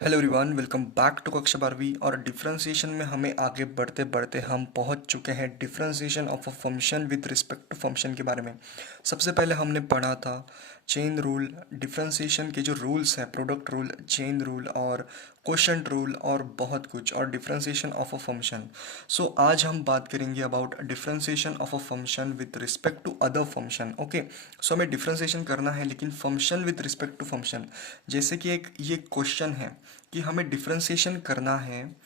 Hello everyone, welcome back to कक्षा 12वीं। और डिफरेंशिएशन में हमें आगे बढ़ते बढ़ते हम पहुंच चुके हैं differentiation of a function with respect to function के बारे में। सबसे पहले हमने पढ़ा था चेन रूल। डिफरेंशिएशन के जो रूल्स हैं, प्रोडक्ट रूल, चेन रूल और क्वोशंट रूल और बहुत कुछ, और differentiation of a function. So आज हम बात करेंगे about differentiation of a function with respect to other function. Okay, so हमें डिफरेंशिएशन करना है लेकिन function with respect to function. जैसे कि एक ये क्वेश्चन है कि हमें डिफरेंशिएशन करना है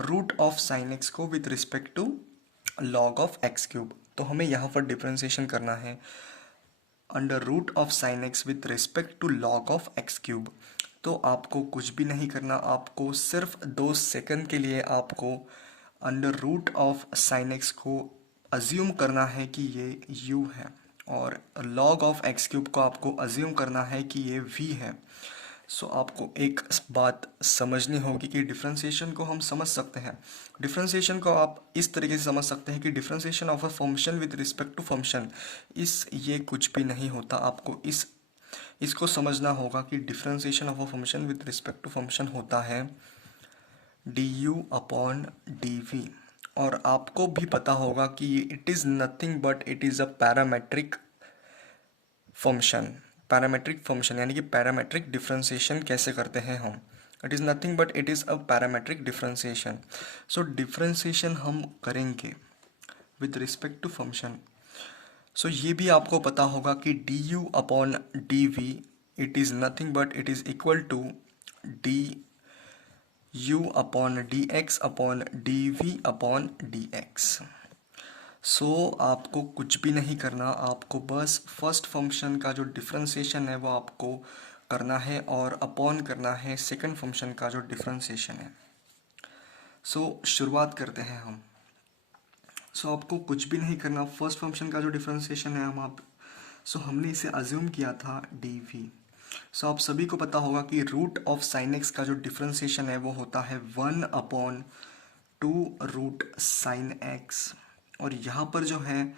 रूट ऑफ साइन एक्स को with respect to log of x cube. तो हमें यहाँ पर डिफरेंशिएशन करना है under root of sine x with respect to log of x cube. तो आपको कुछ भी नहीं करना, आपको सिर्फ 2 सेकंड के लिए आपको under root of sine x को अज्यूम करना है कि ये u है, और लॉग ऑफ एक्स क्यूब को आपको अज्यूम करना है कि ये v है। सो आपको एक बात समझनी होगी कि डिफरेंशिएशन को हम समझ सकते हैं। डिफरेंशिएशन को आप इस तरीके से समझ सकते हैं कि differentiation of a function with respect to function, ये कुछ भी नहीं होता। आपको इसको समझना होगा कि differentiation of a function with respect to function होता है d you upon D v. और आपको भी पता होगा कि it is nothing but it is a parametric function. Parametric function यानी कि पैरामेट्रिक डिफरेंशिएशन कैसे करते हैं हम। It is nothing but it is a parametric differentiation. So differentiation हम करेंगे with respect to function. So ये भी आपको पता होगा कि d you upon D V it is nothing but it is equal to D you upon D x upon D we upon D X. So आपको कुछ भी नहीं करना, आपको बस फर्स्ट फंक्शन का जो डिफरेंशिएशन है वो आपको करना है और अपॉन करना है सेकंड फंक्शन का जो डिफरेंशिएशन है। सो शुरुआत करते हैं हम। आपको कुछ भी नहीं करना, फर्स्ट फंक्शन का जो डिफरेंशिएशन है हमने इसे अज्यूम किया था डी वी। आप सभी को पता होगा कि रूट ऑफ साइन एक्स का जो डिफरेंशिएशन है वो होता है 1/2 रूट साइन एक्स। और यहाँ पर जो है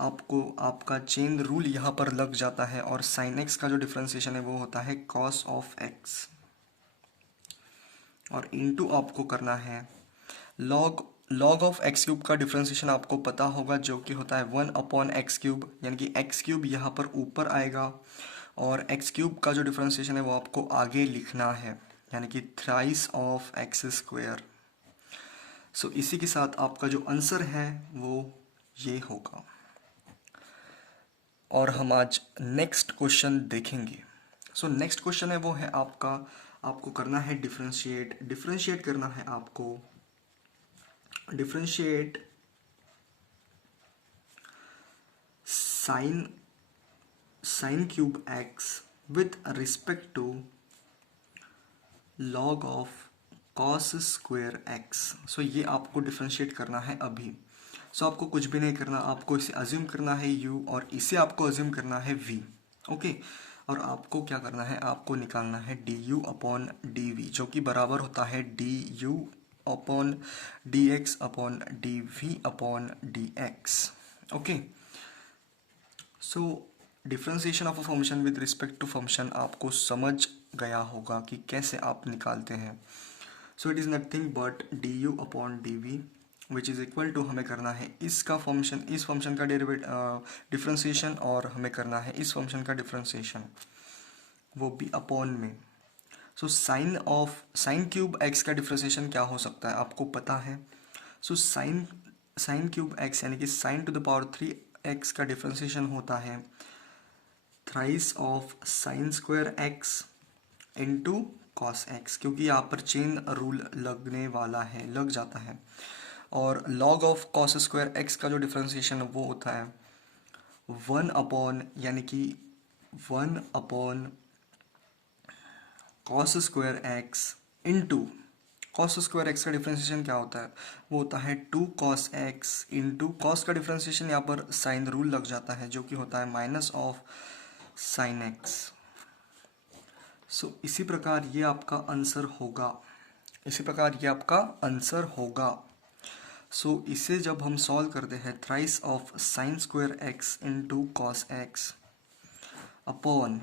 आपको आपका चेन रूल यहाँ पर लग जाता है, और साइन एक्स का जो डिफरेंशिएशन है वो होता है कॉस ऑफ एक्स। और इनटू आपको करना है लॉग ऑफ एक्स क्यूब का डिफरेंशिएशन आपको पता होगा, जो कि होता है 1/x³ यानी कि एक्स क्यूब यहाँ पर ऊपर आएगा, और एक्स क्यूब का जो डिफरेंशिएशन है वो आपको आगे लिखना है, यानी कि थ्राइस ऑफ एक्स स्क्वेयर। इसी के साथ आपका जो आंसर है वो ये होगा। और हम आज नेक्स्ट क्वेश्चन देखेंगे। नेक्स्ट क्वेश्चन है वो है आपको करना है डिफरेंशिएट करना है आपको differentiate sine sine cube x with respect to log of cos square x. ये आपको डिफरेंशिएट करना है अभी। आपको कुछ भी नहीं करना, आपको इसे अज्यूम करना है u और इसे आपको अज्यूम करना है v। ओके, और आपको क्या करना है, आपको निकालना है d you upon D v, जो कि बराबर होता है d you upon D x upon D we upon D x. Okay, differentiation of a function with respect to function आपको समझ गया होगा कि कैसे आप निकालते हैं। It is nothing but d you upon D v which is equal to, हमें करना है इस फंक्शन का डिफरेंशिएशन, और हमें करना है इस फंक्शन का डिफरेंशिएशन, वो भी अपॉन में। साइन क्यूब एक्स का डिफरेंशिएशन क्या हो सकता है आपको पता है। साइन साइन क्यूब एक्स यानी कि sign to the power 3x का डिफरेंशिएशन होता है thrice of sine square X into cos x, क्योंकि यहाँ पर चेन रूल लगने वाला है, लग जाता है। और log of cos square x का जो डिफरेंशिएशन वो होता है 1 यानी कि 1 cos square X into cos square x का डिफरेंशिएशन क्या होता है, वो होता है 2 कॉस एक्स इंटू कॉस का डिफरेंशिएशन यहाँ पर साइन रूल लग जाता है, जो कि होता है माइनस ऑफ साइन एक्स। इसी प्रकार ये आपका आंसर होगा। इसे जब हम सॉल्व करते हैं thrice of sine square X into cos X upon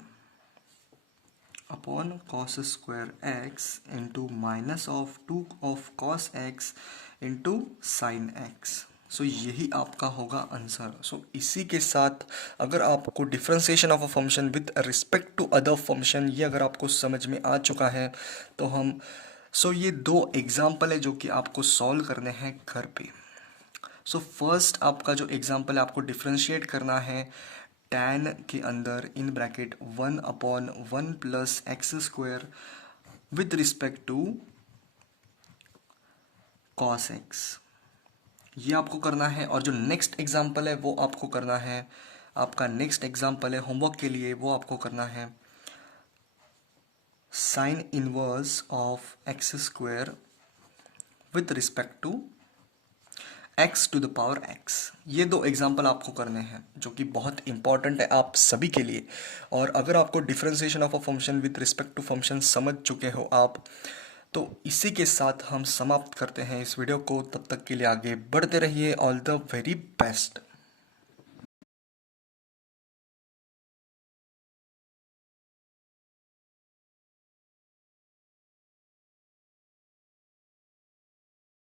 upon cos square X into minus of 2 of cos X into sine X. So यही आपका होगा आंसर। सो इसी के साथ अगर आपको differentiation of a function with respect to other function ये अगर आपको समझ में आ चुका है तो हम ये दो एग्जाम्पल है जो कि आपको सॉल्व करने हैं घर पे। सो फर्स्ट आपका जो एग्जाम्पल है आपको डिफ्रेंशिएट करना है tan के अंदर in bracket 1/1 plus x square with respect to cos x, ये आपको करना है। और जो नेक्स्ट एग्जाम्पल है वो आपको करना है, आपका नेक्स्ट एग्जाम्पल है होमवर्क के लिए, वो आपको करना है sine inverse of x square with respect to x to the power x. ये दो एग्जाम्पल आपको करने हैं जो कि बहुत इंपॉर्टेंट है आप सभी के लिए। और अगर आपको differentiation of a function with respect to function समझ चुके हो आप, तो इसी के साथ हम समाप्त करते हैं इस वीडियो को। तब तक के लिए आगे बढ़ते रहिए। All the very best.